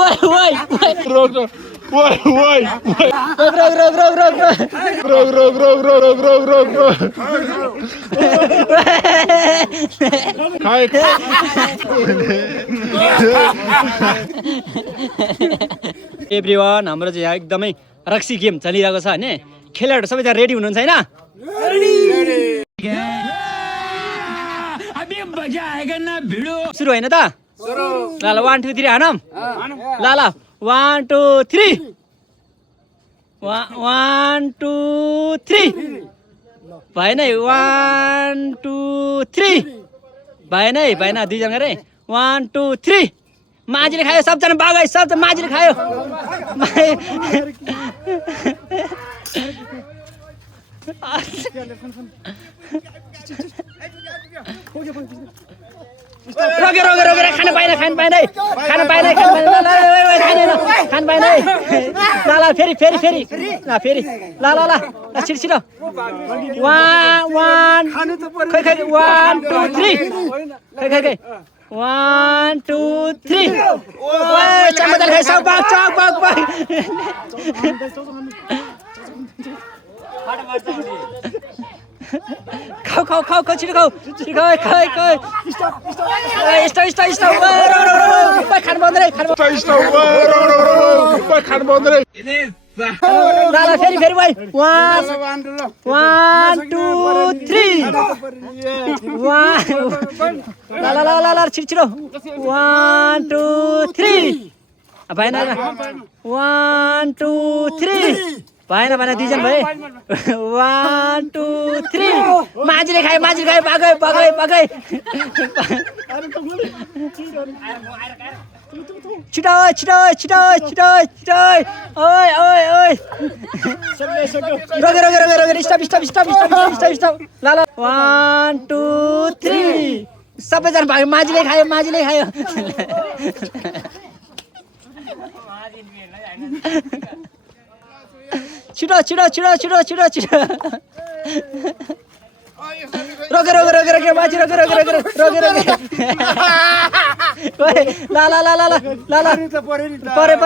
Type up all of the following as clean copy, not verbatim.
ओए ओए रोक ओए ओए रोक रोक रोक रोक रोक रोक रोक रोक रोक रोक रोक रोक खाए एभ्रिवान हाम्रो चाहिँ यहाँ एकदमै रक्सी गेम चलिरहेको छ हैन खेलाडीहरु सबैजना रेडी हुनुहुन्छ हैन अबे मजा आएगा ना भिडो सुरु हैन त सुरु ल 1 2 3 हानम ल ल 1 2 3 1 2 3 भएन 1 2 3 भएन दुई जना रे 1 2 3 माझीले खायो सबजना बागै सबजना माझीले खायो रोगे रोगे रोगे खान पाइन ल फेरि ल छिटो छिटो 1 खै 1 2 3 खै 1 2 3 ओए चमचल खाइ सब बाग खाऊ छिटो खाऊ खाइ स्टप खान बन्द रे ल फेरि भाइ 1 2 3 ल छिटो 1 2 3 भएन 1 2 3 भएन दुईजना भए 1 2 3 माझीले खायो बागै छिटो ओए रोगे स्टप ल 1 2 3 सबैजना भाग्यो माझीले खायो छिटो रोगे माझी रोगे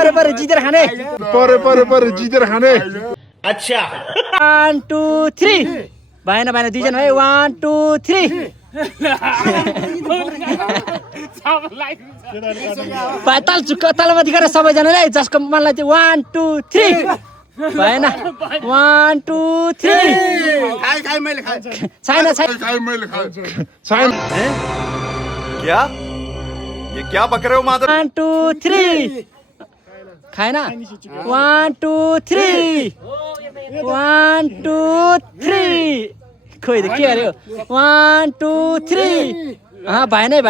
परे जितेर खाने अच्छा 1 2 3 भएन दुईजना भाइ 1 2 3 तलमाथि गरेर सबैजनालाई जसको मनलाई चाहिँ 1 2 3 भएन 1 2 3 छैन क्या ये क्या बक रहे हो माधव 1 2 3 खाएन 1 2 3 1 2 3 खोइ त के गर्यो 1 2 3 भएन 1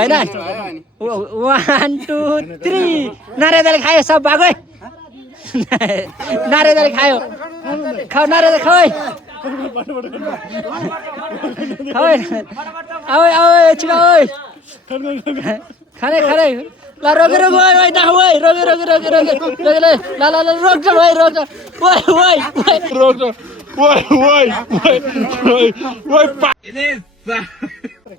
2 3 नारेदाले खायो सब बागै नारेदाले खायो खाऊ नारेदा खाऊ छिटो खाने ल रोगे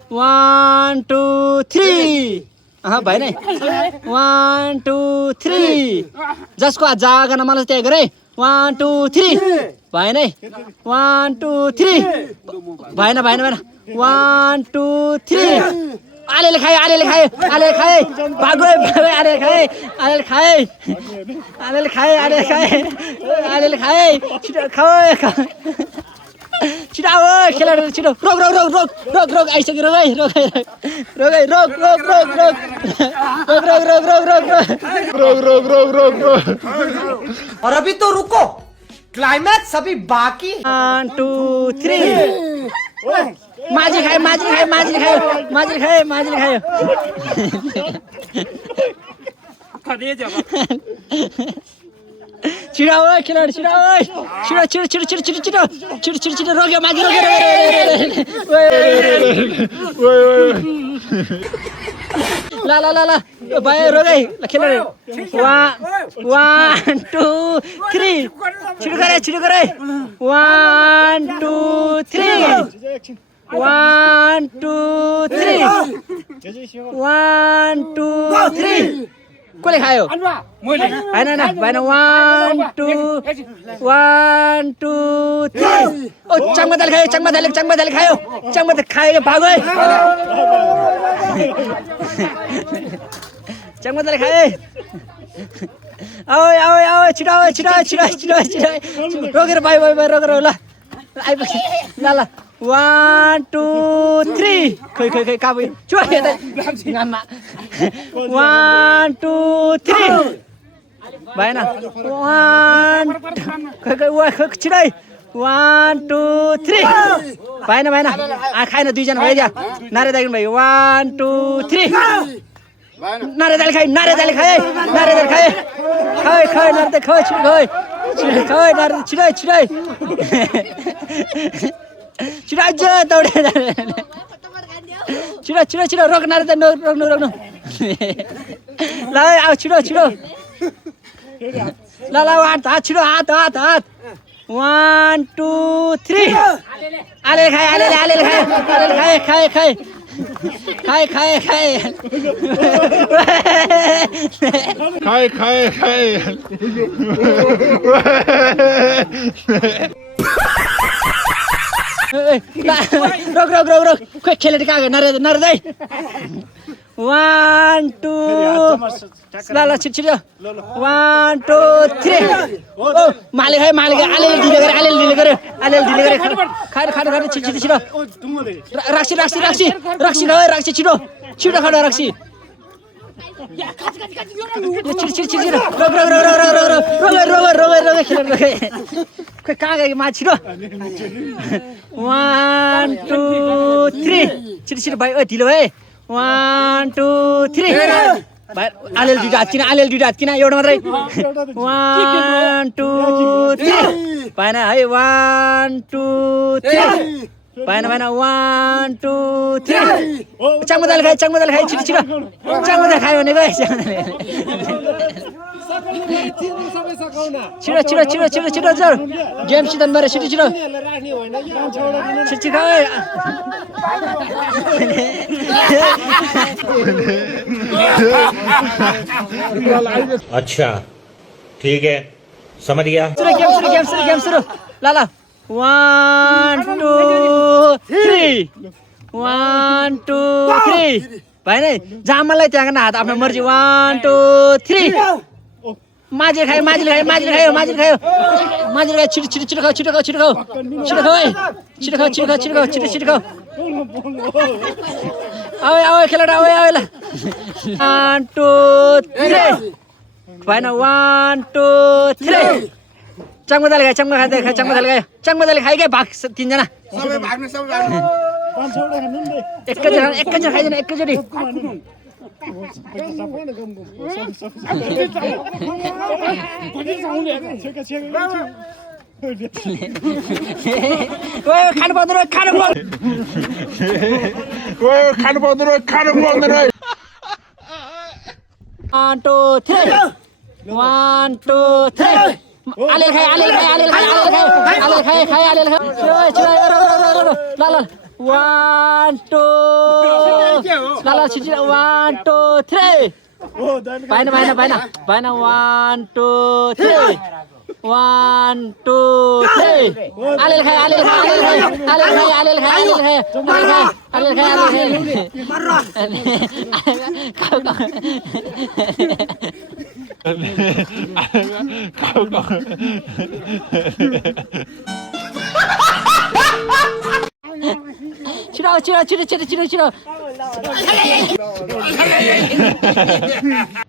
One, two, three. भएन 1 2 3 जसको जागना मलाई त्यही गरे 1 2 3 भएन 1 2 3 भएन 1 2 3 आलेले खायो भागो आलेले खाए छिटो खाऊ छिटो खेलाडीहरु छिटो रोक आइसक्यो रोक और अभी तो रुको क्लाइमैक्स अभी बाकी 1 2 3 माझी खायो छिटो खेलाडी छिटो रोग्यो माझी ल भयो रोगै खेलाडी 1 2 3 छिटो गरे 1 2 3 1 2 3 1 2 3 कसले खायो होइन भएन 1 2 3 ओ चाङमा दाल खायो चाङमा दाल खायो खायो भागो है चाङमा दाल खायो आओ छिटो रोकेर भाइ रोकेर ल आइपछि ल 1 2 3 खै काबु चुवायो त गाममा 1 2 3 भएन 1 छिटै 1 2 3 भएन खाएन दुईजना भइदियो नारे दाइनु भयो 1 2 3 नारे दाल खाए नारे दाल खाए छिटै छिटो दौडे छिटो रोक नारे दाल रोक्नु ल आऊ छिटो ल हात छिटो हात 1 2 3 आले खाए खाए रोक खोइ खेलेर कहाँ नारे दाइ 1 2 ल छिटो 1 2 3 ओ माले खायो आलेले ढिलो गरे खानु छिटो राक्सी छिटो खानु राक्सी छिटो रोग खोइ कहाँ गयो मा छिटो 1 2 3 छिटो भाइ ओ ढिलो है 1 2 3 भाइ आलेल दुईटा हात किन एउटा मात्रै 1 2 3 भएन है 1 2 3 भएन 1 2 3 चाङमा दाल खायो छिटो चाङमा दाल खायो भनेको है छिटो गेम सिजन भएर छिटो खाओ अच्छा ठीक है समझ गया गेम सुरु ल 1 2 3 1 2 3 भएन जहाँ मलाई त्यहाँ हात आफ्नो मर्जी 1 2 3 माझी खायो छिटो खाऊ आऊ खेला आऊ ल 1 2 3 भएन 1 2 3 चाङमा दाल खायो क्या भाग तीनजना एकैचोटि खाइदिनु एकैचोटि खानु पाउँदैन 1 2 3 1 2 3 आलेल खाए 1 2 छिटो 1 2 3 भएन 1 2 3 1 2 3 आलेल खाए छिटो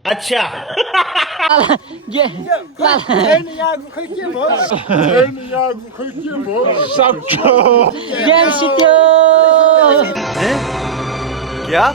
अच्छा गेम सित्यो क्या